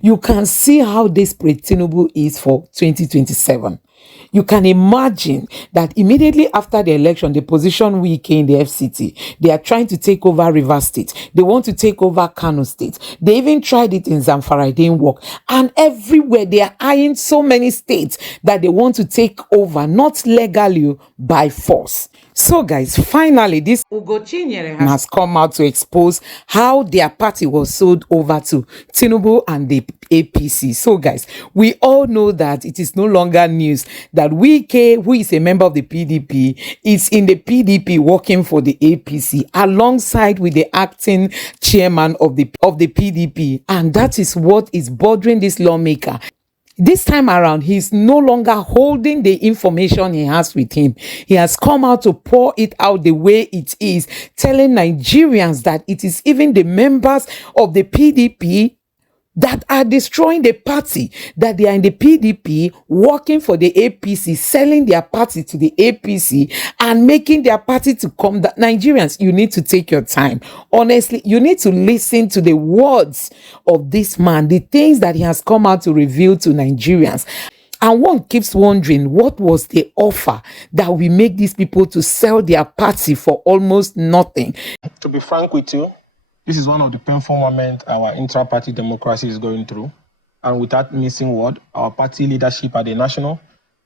You can see how desperate Tinubu is for 2027. You can imagine that immediately after the election, they position Wike in the FCT. They are trying to take over Rivers State. They want to take over Kano State. They even tried it in Zamfara. It didn't work. And everywhere, they are eyeing so many states that they want to take over, not legally, by force. So, guys, finally, this has come out to expose how their party was sold over to Tinubu and the APC. So, guys, we all know that it is no longer news that Wike, who is a member of the PDP, is in the PDP working for the APC alongside with the acting chairman of the PDP. And that is what is bothering this lawmaker. This time around, he's no longer holding the information he has with him. He has come out to pour it out the way it is, telling Nigerians that it is even the members of the PDP that are destroying the party, that they are in the PDP working for the APC, selling their party to the APC and making their party to come. That Nigerians, you need to take your time. Honestly, you need to listen to the words of this man, the things that he has come out to reveal to Nigerians. And one keeps wondering, what was the offer that will make these people to sell their party for almost nothing? To be frank with you, this is one of the painful moments our intra-party democracy is going through. And without missing word, our party leadership at the national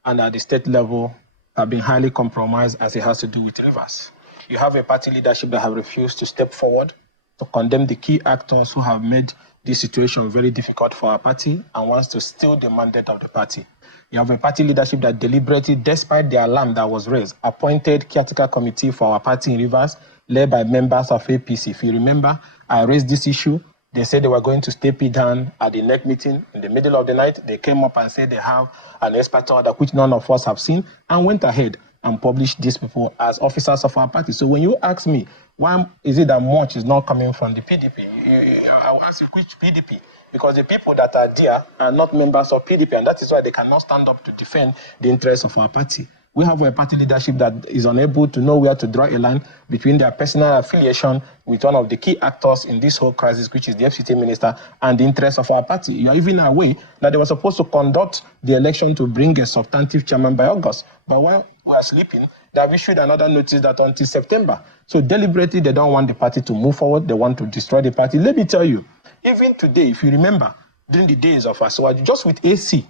and at the state level have been highly compromised as it has to do with Rivers. You have a party leadership that have refused to step forward to condemn the key actors who have made this situation very difficult for our party and wants to steal the mandate of the party. You have a party leadership that deliberately, despite the alarm that was raised, appointed caretaker committee for our party in Rivers, led by members of APC. If you remember, I raised this issue. They said they were going to step it down at the NEC meeting in the middle of the night. They came up and said they have an expert order, which none of us have seen, and went ahead and published these people as officers of our party. So when you ask me, why is it that much is not coming from the PDP? I'll ask you, which PDP? Because the people that are there are not members of PDP, and that is why they cannot stand up to defend the interests of our party. We have a party leadership that is unable to know where to draw a line between their personal affiliation with one of the key actors in this whole crisis, which is the FCT minister, and the interests of our party. You are even aware that they were supposed to conduct the election to bring a substantive chairman by August. But while we are sleeping, they have issued another notice that until September. So deliberately, they don't want the party to move forward. They want to destroy the party. Let me tell you, even today, if you remember, during the days of Aswad, just with AC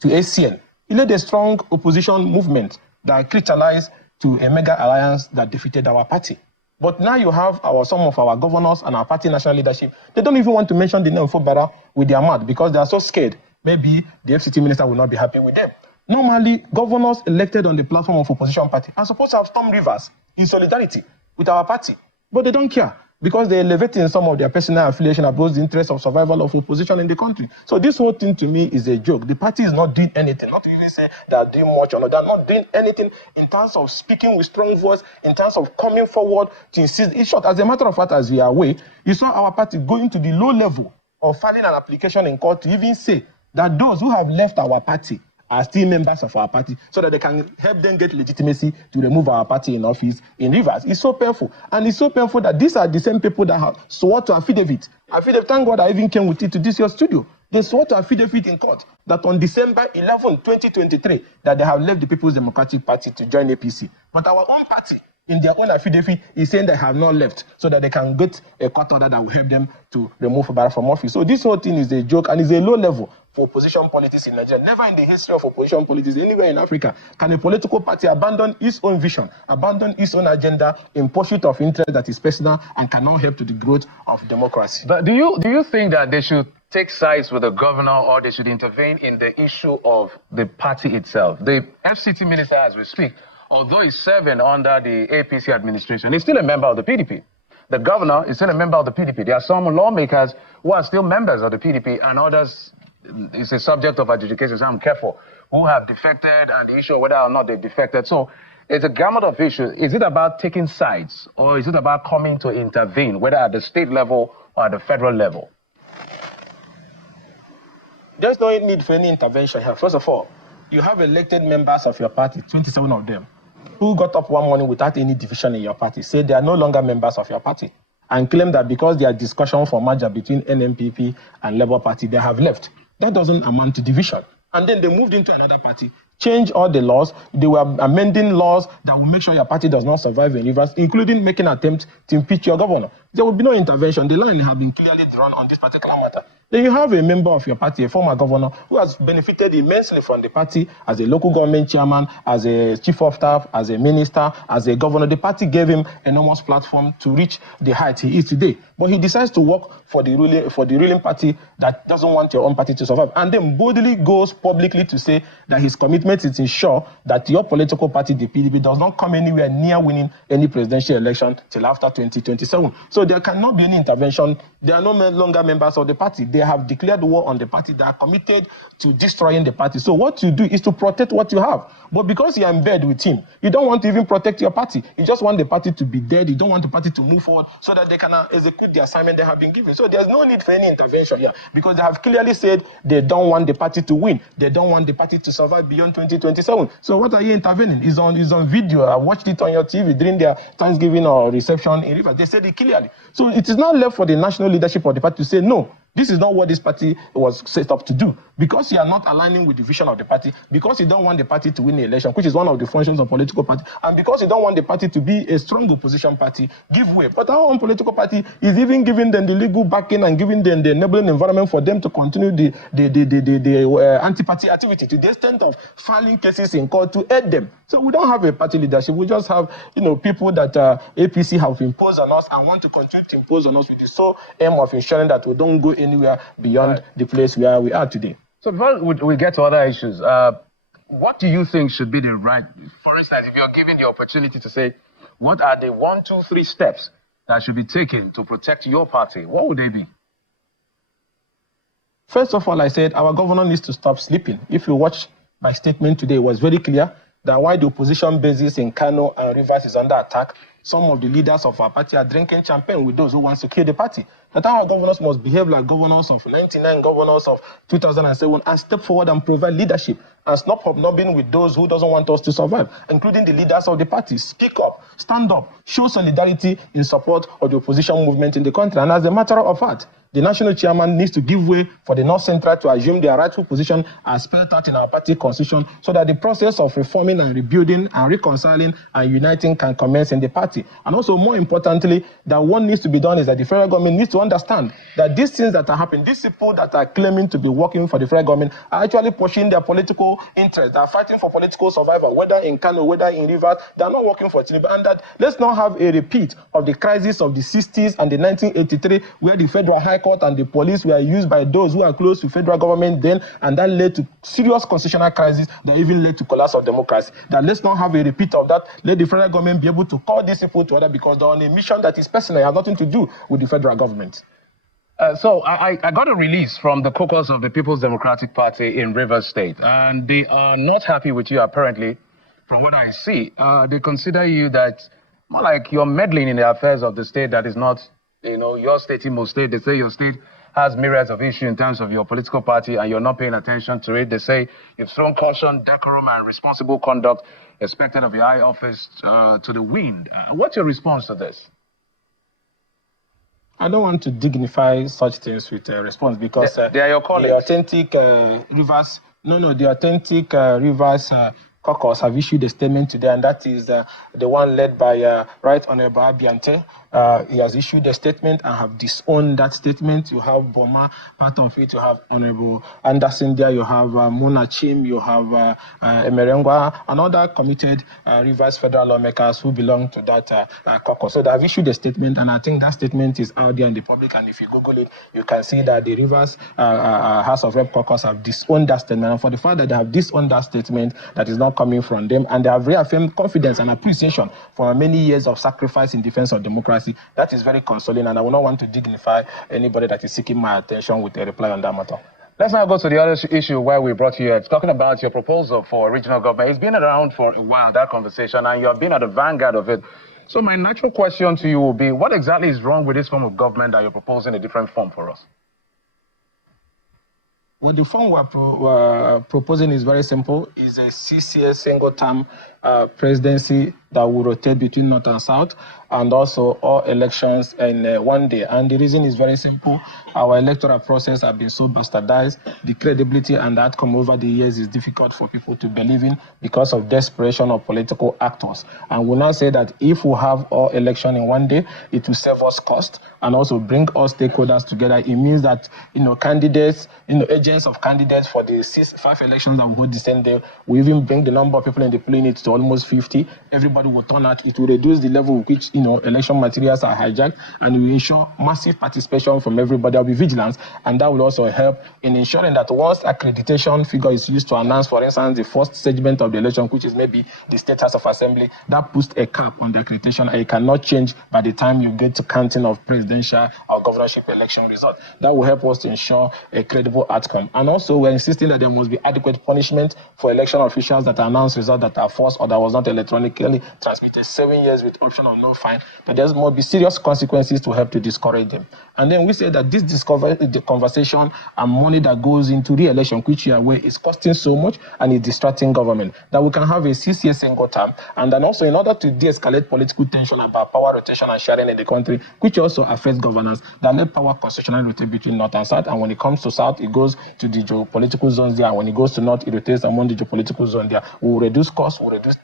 to ACN, he led a strong opposition movement that crystallized to a mega alliance that defeated our party. But now you have some of our governors and our party national leadership. They don't even want to mention the name Fobara with their mouth because they are so scared. Maybe the FCT minister will not be happy with them. Normally, governors elected on the platform of opposition party are supposed to have stormed Rivers in solidarity with our party. But they don't care because they're elevating some of their personal affiliation above the interest of survival of opposition in the country. So this whole thing to me is a joke. The party is not doing anything, not even say they are doing much or not. They're not doing anything in terms of speaking with strong voice, in terms of coming forward to insist. In short, as a matter of fact, as we are aware, you saw our party going to the low level of filing an application in court to even say that those who have left our party are still members of our party so that they can help them get legitimacy to remove our party in office in Rivers. It's so painful. And it's so painful that these are the same people that have swore to affidavit. Thank God I even came with it to this your studio. They swore to affidavit in court that on December 11, 2023, that they have left the People's Democratic Party to join APC. But our own party, in their own affidavit, is saying they have not left so that they can get a court order that will help them to remove Fubara from office. So this whole thing is a joke and is a low level for opposition politics in Nigeria. Never in the history of opposition politics anywhere in Africa can a political party abandon its own vision, abandon its own agenda in pursuit of interest that is personal and cannot help to the growth of democracy. But do you think that they should take sides with the governor or they should intervene in the issue of the party itself? The FCT minister, as we speak, although he's serving under the APC administration, he's still a member of the PDP. The governor is still a member of the PDP. There are some lawmakers who are still members of the PDP and others, it's a subject of adjudication, so I'm careful, who have defected and the issue of whether or not they defected. So it's a gamut of issues. Is it about taking sides or is it about coming to intervene, whether at the state level or at the federal level? There's no need for any intervention here. First of all, you have elected members of your party, 27 of them, who got up one morning without any division in your party, say they are no longer members of your party. and claim that because there are discussion for merger between NMPP and Labour Party, they have left. That doesn't amount to division. And then they moved into another party, changed all the laws. They were amending laws that will make sure your party does not survive in Rivers, including making attempts to impeach your governor. There will be no intervention. The line has been clearly drawn on this particular matter. Then you have a member of your party, a former governor, who has benefited immensely from the party as a local government chairman, as a chief of staff, as a minister, as a governor. The party gave him enormous platform to reach the height he is today. But he decides to work for the ruling party that doesn't want your own party to survive, and then boldly goes publicly to say that his commitment is to ensure that your political party, the PDP, does not come anywhere near winning any presidential election till after 2027. So there cannot be any intervention. They are no longer members of the party. They have declared war on the party. They are committed to destroying the party. So what you do is to protect what you have. But because you are in bed with him, you don't want to even protect your party. You just want the party to be dead. You don't want the party to move forward so that they can execute the assignment they have been given. So there's no need for any intervention here because they have clearly said they don't want the party to win. They don't want the party to survive beyond 2027. So what are you intervening? It's on video. I watched it on your TV during their Thanksgiving or reception in Rivers. They said it clearly. So it is not left for the national leadership of the party to say, no, this is not what this party was set up to do. Because you are not aligning with the vision of the party, because you don't want the party to win the election, which is one of the functions of political party, and because you don't want the party to be a strong opposition party, give way. But our own political party is even giving them the legal backing and giving them the enabling environment for them to continue the anti-party activity to the extent of filing cases in court to aid them. So we don't have a party leadership. We just have, people that APC have imposed on us and want to continue to impose on us with the sole aim of ensuring that we don't go anywhere beyond the place where we are today. So before we get to other issues, what do you think should be the right, for instance, if you're given the opportunity to say, what are the 1, 2, 3 steps that should be taken to protect your party? What would they be? First of all, I said our governor needs to stop sleeping. If you watch my statement today, it was very clear that while the opposition bases in Kano and Rivers is under attack, some of the leaders of our party are drinking champagne with those who want to kill the party. That our governors must behave like governors of 99, governors of 2007, and step forward and provide leadership and stop hobnobbing with those who doesn't want us to survive, including the leaders of the party. Speak up, stand up, show solidarity in support of the opposition movement in the country. And as a matter of fact, the national chairman needs to give way for the North Central to assume their rightful position as spelled out in our party constitution so that the process of reforming and rebuilding and reconciling and uniting can commence in the party. And also, more importantly, that what needs to be done is that the federal government needs to understand that these things that are happening, these people that are claiming to be working for the federal government are actually pushing their political interests. They are fighting for political survival, whether in Kano, whether in Rivers. They are not working for Tinubu. And that let's not have a repeat of the crisis of the 60s and the 1983, where the Federal High Court and the police were used by those who are close to federal government then, and that led to serious constitutional crisis that even led to collapse of democracy. That let's not have a repeat of that. Let the federal government be able to call these people to order because they're on a mission that is personal, has nothing to do with the federal government. So I got a release from the caucus of the People's Democratic Party in Rivers State, and they are not happy with you, apparently, from what I see. They consider you that more like you're meddling in the affairs of the state that is not, your state, Imo State. They say your state has myriads of issues in terms of your political party, and you're not paying attention to it. They say you've thrown caution, decorum, and responsible conduct expected of your high office to the wind. What's your response to this? I don't want to dignify such things with a response because they are your colleagues. The authentic Rivers, the authentic Rivers caucus have issued a statement today, and that is the one led by Right Honorable Abiante. He has issued a statement and have disowned that statement. You have Boma, part of it. You have Honorable Anderson there. You have Mona Chim. You have Emerengwa, and other committed Rivers federal lawmakers who belong to that caucus. So they have issued a statement, and I think that statement is out there in the public. And if you Google it, you can see that the Rivers House of Rep caucus have disowned that statement. And for the fact that they have disowned that statement, that is not coming from them, and they have reaffirmed confidence and appreciation for many years of sacrifice in defense of democracy. That is very consoling, and I will not want to dignify anybody that is seeking my attention with a reply on that matter. Let's now go to the other issue where we brought you here. It's talking about your proposal for regional government. It's been around for a while, that conversation, and you have been at the vanguard of it. So my natural question to you will be, what exactly is wrong with this form of government that you're proposing a different form for us? What the form we're proposing is very simple. It's a 6-year single-term presidency that will rotate between North and South, and also all elections in one day. And the reason is very simple. Our electoral process has been so bastardized. The credibility and the outcome over the years is difficult for people to believe in because of desperation of political actors. And we now say that if we have all election in one day, it will save us cost and also bring all stakeholders together. It means that, candidates, agents of candidates for the 5 elections that will go the same day, we even bring the number of people in the polling units to almost 50. Everybody will turn out. It will reduce the level with which, election materials are hijacked, and it will ensure massive participation from everybody. There will be vigilance, and that will also help in ensuring that once accreditation figure is used to announce, for instance, the first segment of the election, which is maybe the State House of Assembly, that puts a cap on the accreditation, and it cannot change by the time you get to counting of presidential or governorship election result. That will help us to ensure a credible outcome. And also, we're insisting that there must be adequate punishment for election officials that announce results that are false or that was not electronically transmitted. 7 years with option of no fine. But there must be serious consequences to help to discourage them. And then we say that this the conversation and money that goes into re-election, which you are aware is costing so much and is distracting government, that we can have a 6-year single term. And then also, in order to de-escalate political tension about power rotation and sharing in the country, which also affects governance, that let power constitutionally rotate between North and South. And when it comes to South, it goes to the geopolitical zones there. And when it goes to North, it rotates among the geopolitical zone there. We will reduce costs, we will reduce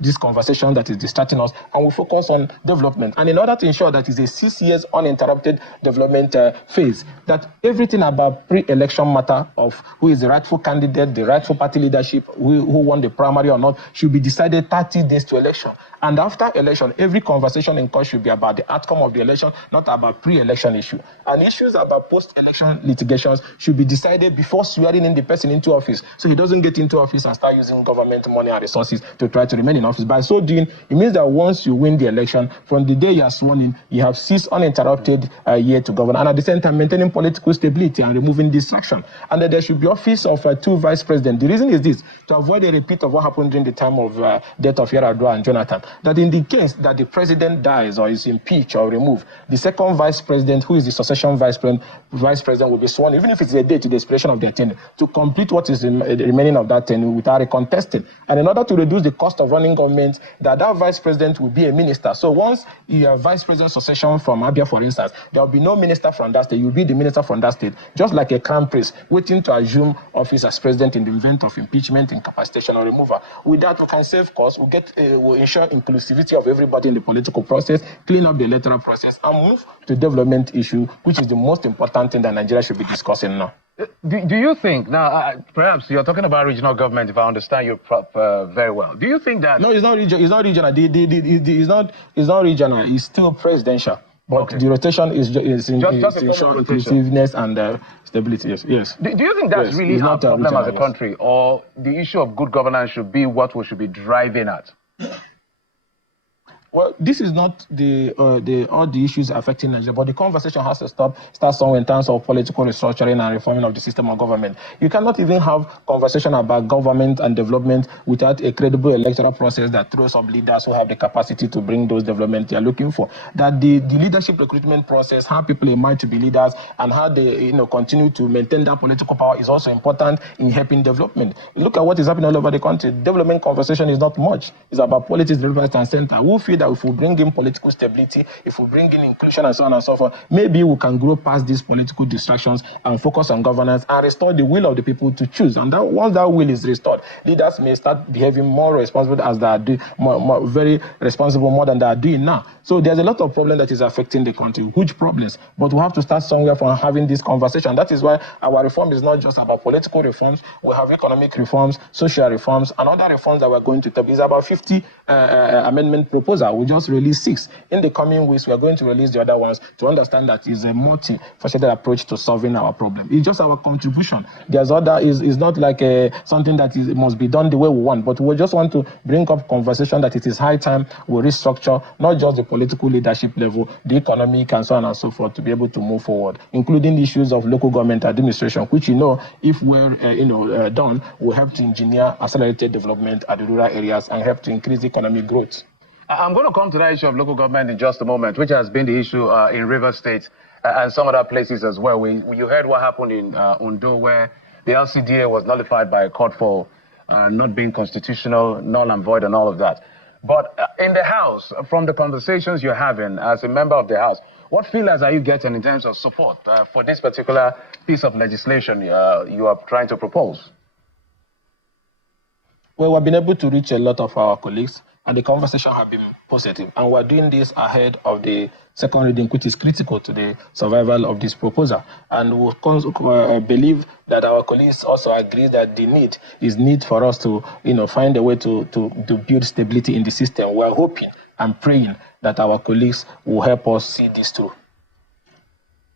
this conversation that is distracting us, and we focus on development. And in order to ensure that it's a 6 years uninterrupted development phase, that everything about pre-election matter of who is the rightful candidate, the rightful party leadership, who won the primary or not, should be decided 30 days to election. And after election, every conversation in court should be about the outcome of the election, not about pre-election issue. And issues about post-election litigations should be decided before swearing in the person into office, so he doesn't get into office and start using government money and resources to try to remain in office. By so doing, it means that once you win the election, from the day you are sworn in, you have 6 uninterrupted years to govern, and at the same time maintaining political stability and removing distraction. And then there should be office of 2 vice presidents. The reason is this: to avoid a repeat of what happened during the time of death of Yar'Adua and Jonathan, that in the case that the president dies or is impeached or removed, the second vice president, who is the succession vice president, will be sworn, even if it's a day to the expiration of their tenure, to complete what is the remaining of that tenure without a contesting. And in order to reduce the cost of running government, that vice president will be a minister. So once you have vice president succession from Abia, for instance, there will be no minister from that state. You'll be the minister from that state, just like a crown prince waiting to assume office as president in the event of impeachment, incapacitation, or removal. With that, we can save costs, we'll ensure inclusivity of everybody in the political process, clean up the electoral process, and move to development issue, which is the most important thing that Nigeria should be discussing now. Do you think, now, perhaps you're talking about regional government, if I understand you very well. Do you think that... No, it's not regional. It's not regional. It's still presidential. But okay, the rotation is ensure inclusiveness and stability. Yes. Do you think that's really our problem as a country, or the issue of good governance should be what we should be driving at? Well, this is not all the issues affecting Nigeria, but the conversation has to start somewhere in terms of political restructuring and reforming of the system of government. You cannot even have conversation about government and development without a credible electoral process that throws up leaders who have the capacity to bring those developments they are looking for. That the leadership recruitment process, how people are mind to be leaders, and how they continue to maintain that political power is also important in helping development. Look at what is happening all over the country. Development conversation is not much. It's about politics, left and center. We feel that if we bring in political stability, if we bring in inclusion and so on and so forth, maybe we can grow past these political distractions and focus on governance and restore the will of the people to choose. And that, once that will is restored, leaders may start behaving more responsible as they are doing, very responsible more than they are doing now. So there's a lot of problems that is affecting the country, huge problems. But we have to start somewhere from having this conversation. That is why our reform is not just about political reforms. We have economic reforms, social reforms, and other reforms that we're going to take. It's about 50 amendment proposals. We just released 6. In the coming weeks, we are going to release the other ones to understand that it's a multi-faceted approach to solving our problem. It's just our contribution. There's other is not like something that must be done the way we want, but we just want to bring up conversation that it is high time we restructure not just the political leadership level, the economic and so on and so forth to be able to move forward, including the issues of local government administration, which if we're done, will help to engineer accelerated development at the rural areas and help to increase economic growth. I'm going to come to that issue of local government in just a moment, which has been the issue in Rivers State. and some other places as well. You heard what happened in Ondo, where the LCDA was nullified by a court for not being constitutional, null and void, and all of that. But in the House, from the conversations you're having as a member of the House, what feelers are you getting in terms of support for this particular piece of legislation you are trying to propose? Well, we've been able to reach a lot of our colleagues, and the conversation has been positive. And we're doing this ahead of the second reading, which is critical to the survival of this proposal. And we believe that our colleagues also agree that the need for us to, find a way to build stability in the system. We're hoping and praying that our colleagues will help us see this through.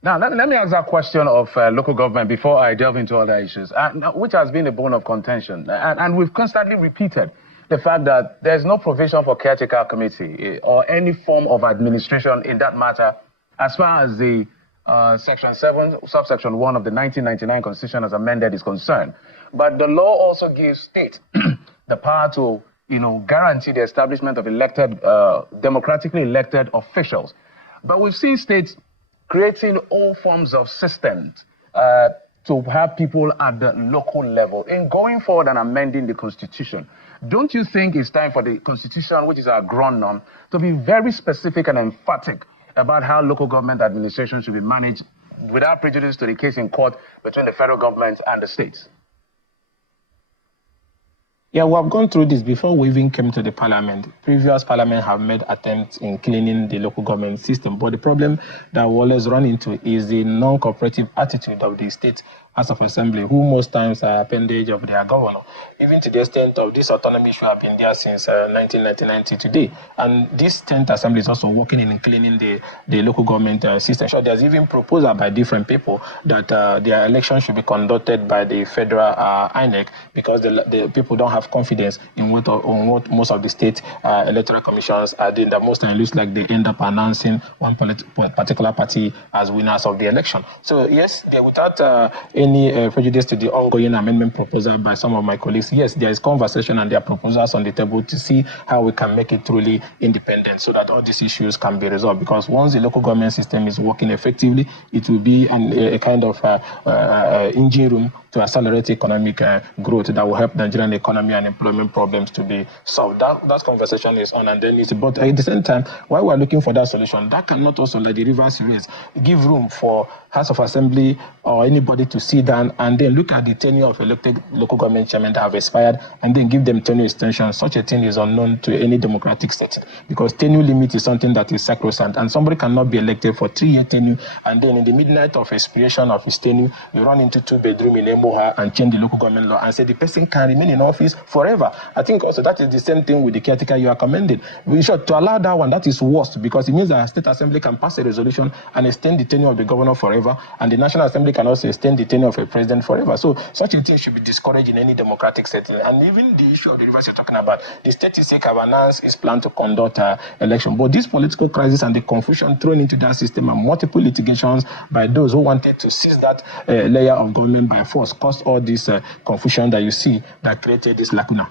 Now, let me ask that question of local government before I delve into other issues, which has been a bone of contention. And we've constantly repeated the fact that there's no provision for caretaker committee or any form of administration in that matter as far as the Section 7, subsection 1 of the 1999 Constitution as amended is concerned. But the law also gives state the power to, guarantee the establishment of elected, democratically elected officials. But we've seen states creating all forms of systems to have people at the local level. In going forward and amending the Constitution, don't you think it's time for the Constitution, which is our ground norm, to be very specific and emphatic about how local government administration should be managed without prejudice to the case in court between the federal government and the states? Yeah, we have gone through this before we even came to the parliament. Previous parliament have made attempts in cleaning the local government system. But the problem that we always run into is the non-cooperative attitude of the state House of Assembly, who most times are appendage of their governor. Even to the extent of this autonomy issue have been there since 1999 to today. And this 10th Assembly is also working in cleaning the local government system. So there's even proposal by different people that their election should be conducted by the federal INEC, because the people don't have confidence in what most of the state electoral commissions are doing. That most times it looks like they end up announcing one particular party as winners of the election. So yes, without any prejudice to the ongoing amendment proposal by some of my colleagues, yes, there is conversation and there are proposals on the table to see how we can make it truly independent so that all these issues can be resolved. Because once the local government system is working effectively, it will be a kind of engine room to accelerate economic growth that will help the Nigerian economy and employment problems to be solved. That conversation is on, and then but at the same time, while we're looking for that solution, that cannot also, like the reverse race, give room for House of Assembly or anybody to sit down and then look at the tenure of elected local government chairmen that have expired and then give them tenure extension. Such a thing is unknown to any democratic state, because tenure limit is something that is sacrosanct, and somebody cannot be elected for 3-year tenure and then in the midnight of expiration of his tenure, you run into 2-bedroom in Emoha and change the local government law and say the person can remain in office forever. I think also that is the same thing with the caretaker you are commending. We should to allow that one, that is worst, because it means that State Assembly can pass a resolution and extend the tenure of the governor forever, and the National Assembly can also extend the tenure of a president forever. So such a thing should be discouraged in any democratic setting. And even the issue of the reverse you're talking about, the state is have announced its plan to conduct election. But this political crisis and the confusion thrown into that system and multiple litigations by those who wanted to seize that layer of government by force caused all this confusion that you see that created this lacuna.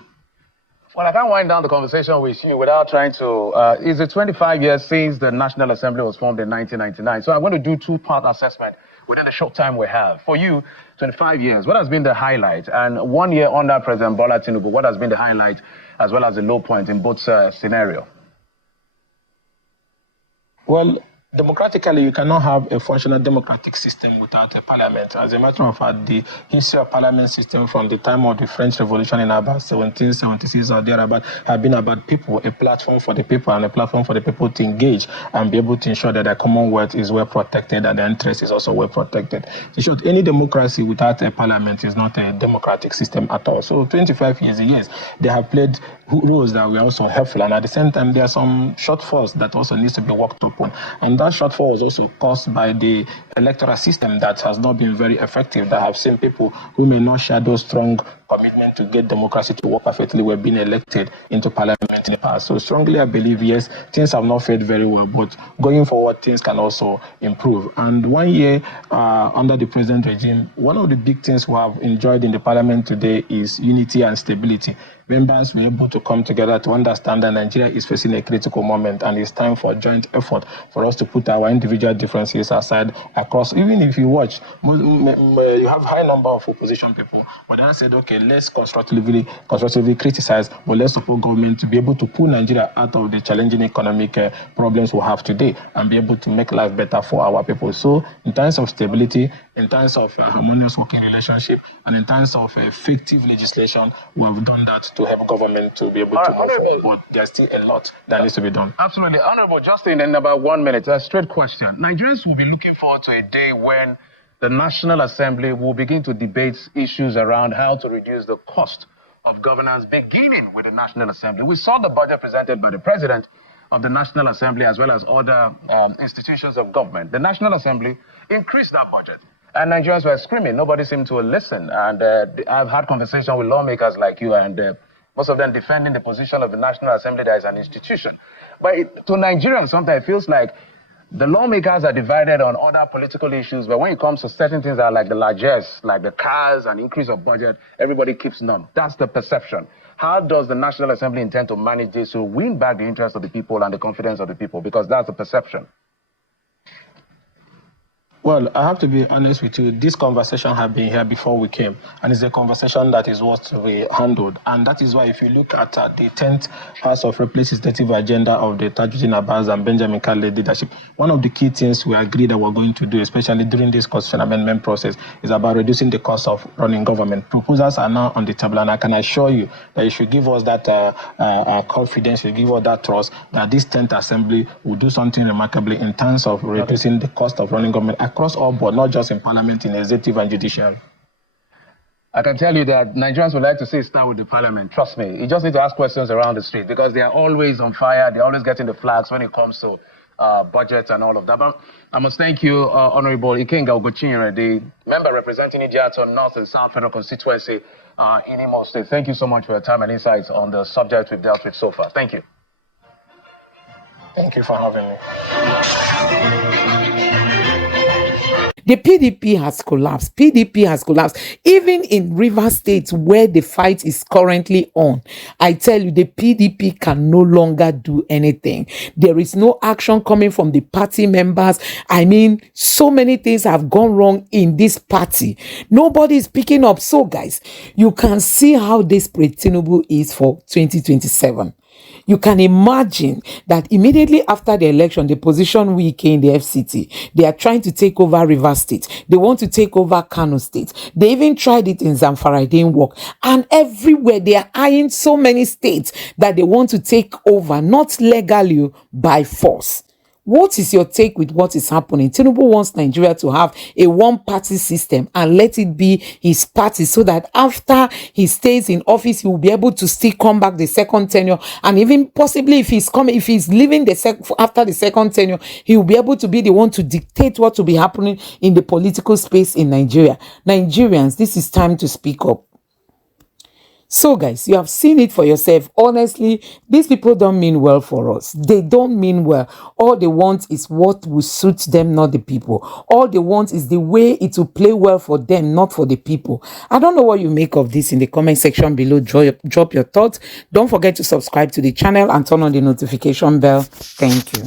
Well, I can't wind down the conversation with you without trying to, it's 25 years since the National Assembly was formed in 1999. So I'm going to do two-part assessment within the short time we have. For you, 25 years, what has been the highlight? And 1 year under President Bola Tinubu, what has been the highlight as well as the low point in both scenarios? Well, democratically, you cannot have a functional democratic system without a parliament. As a matter of fact, the history of parliament system from the time of the French Revolution in about 1776 or thereabout have been about people, a platform for the people and a platform for the people to engage and be able to ensure that the commonwealth is well protected and the interest is also well protected. In short, any democracy without a parliament is not a democratic system at all. So 25 years, they have played roles that were also helpful, and at the same time, there are some shortfalls that also needs to be worked upon. And that shortfall was also caused by the electoral system that has not been very effective, that have seen people who may not share those strong commitment to get democracy to work perfectly were being elected into parliament in the past. So strongly I believe, yes, things have not fared very well, but going forward, things can also improve. And 1 year under the present regime, one of the big things we have enjoyed in the parliament today is unity and stability. Members were able to come together to understand that Nigeria is facing a critical moment, and it's time for a joint effort for us to put our individual differences aside across. Even if you watch, you have high number of opposition people, but then I said, okay, let's constructively criticize, but let's support government to be able to pull Nigeria out of the challenging economic problems we have today and be able to make life better for our people. So in terms of stability, in terms of harmonious working relationship, and in terms of effective legislation, we have done that to help government to be able to move forward. But there's still a lot that needs to be done. Absolutely. Honorable Justin, in about 1 minute, a straight question. Nigerians will be looking forward to a day when the National Assembly will begin to debate issues around how to reduce the cost of governance, beginning with the National Assembly. We saw the budget presented by the President of the National Assembly as well as other institutions of government. The National Assembly increased that budget. And Nigerians were screaming. Nobody seemed to listen. And I've had conversations with lawmakers like you, and most of them defending the position of the National Assembly as an institution. But to Nigerians, sometimes it feels like the lawmakers are divided on other political issues, but when it comes to certain things that are like the largesse, like the cars and increase of budget, everybody keeps none. That's the perception. How does the National Assembly intend to manage this to win back the interest of the people and the confidence of the people? Because that's the perception. Well, I have to be honest with you. This conversation had been here before we came, and it's a conversation that is what we handled. And that is why if you look at the 10th House of Representative agenda of the Tajuddin Abbas and Benjamin Kale leadership, one of the key things we agreed that we're going to do, especially during this constitution amendment process, is about reducing the cost of running government. Proposals are now on the table, and I can assure you that you should give us that confidence, you give us that trust that this 10th Assembly will do something remarkably in terms of reducing the cost of running government across all board, not just in parliament, in executive and judicial. I can tell you that Nigerians would like to see start with the parliament. Trust me. You just need to ask questions around the street because they are always on fire. They're always getting the flags when it comes to budgets and all of that. But I must thank you, Honorable Ikenga Ogochinyere, the member representing Idiaton North and South Federal Constituency in Imo State. Thank you so much for your time and insights on the subject we've dealt with so far. Thank you. Thank you for having me. The PDP has collapsed. PDP has collapsed. Even in Rivers State, where the fight is currently on, I tell you, the PDP can no longer do anything. There is no action coming from the party members. I mean, so many things have gone wrong in this party. Nobody is picking up. So, guys, you can see how desperate Tinubu is for 2027. You can imagine that immediately after the election, the position Wike in the FCT, they are trying to take over Rivers State. They want to take over Kano State. They even tried it in Zamfara. It didn't work. And everywhere they are eyeing so many states that they want to take over, not legally, by force. What is your take with what is happening? Tinubu wants Nigeria to have a one-party system and let it be his party so that after he stays in office, he will be able to still come back the second tenure. And even possibly if he's leaving after the second tenure, he will be able to be the one to dictate what will be happening in the political space in Nigeria. Nigerians, this is time to speak up. So, guys, you have seen it for yourself. Honestly, these people don't mean well for us. They don't mean well. All they want is what will suit them, not the people. All they want is the way it will play well for them, not for the people. I don't know what you make of this in the comment section below. Drop your thoughts. Don't forget to subscribe to the channel and turn on the notification bell. Thank you.